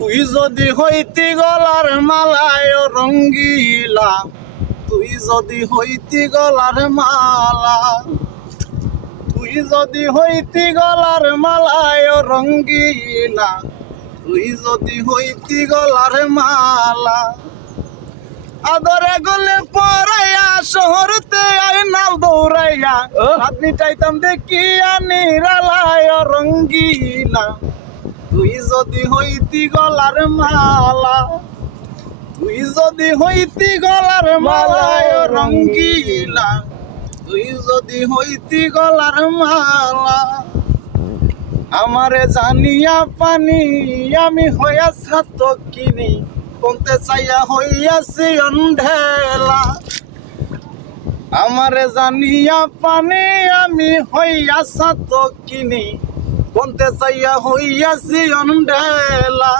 তুই যদি হইতি গলার মালায় রঙ্গিলা, তুই যদি হইতি গলার মালা, তুই যদি হইতি গলার মালায় রঙ্গিলা, তুই যদি হইতি গলার মালা। আদরে গলে পরাইয়া শহরতে আইনাল দৌড়াইয়া, আপনি চাইতাম দেখিয়া নিরালায় রঙ্গিলা, তুই যদি হইতি গলার মালা, তুই যদি হইতি গলার মালায় রঙ্গিলা, তুই যদি হইতি গলার মালা। আমারে জানিয়া পানি আমি হইয়া ছাত কিনি, কোনতে চাইয়া হইয়াছি অন্ধেলা। আমারে জানিয়া পানি আমি হইয়া ছাত কিনি, কোনতে চাইয়া হইয়াছি অন্ধেলা।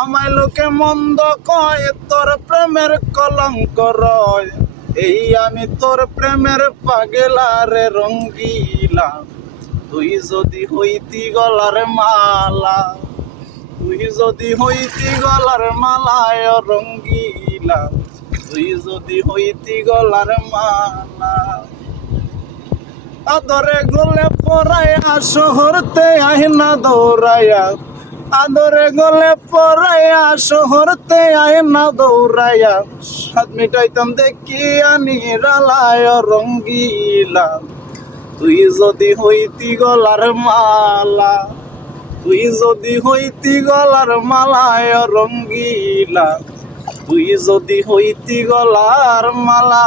আমায় লোকে মন্দ কয়, তোর প্রেমের কলঙ্ক রয়, এই আমি তোর প্রেমের পাগলা রে রঙ্গিলা, তুই যদি হইতি গলার মালা, তুই যদি হইতি গলার মালায় রঙ্গিলা, তুই যদি হইতি গলার মালা। আদরে গলে পরাইয়া শহরতে আহিনা দৌড়াইয়া, আদরে গলে পরাইয়া শহরতে আহিনা দৌড়াইয়া, সাত মিটাইতাম দেখিয়া নিরালায় রঙ্গিলা, তুই যদি হইতি গলার মালা, তুই যদি হইতি গলার মালায় রঙ্গিলা, তুই যদি হইতি গলার মালা।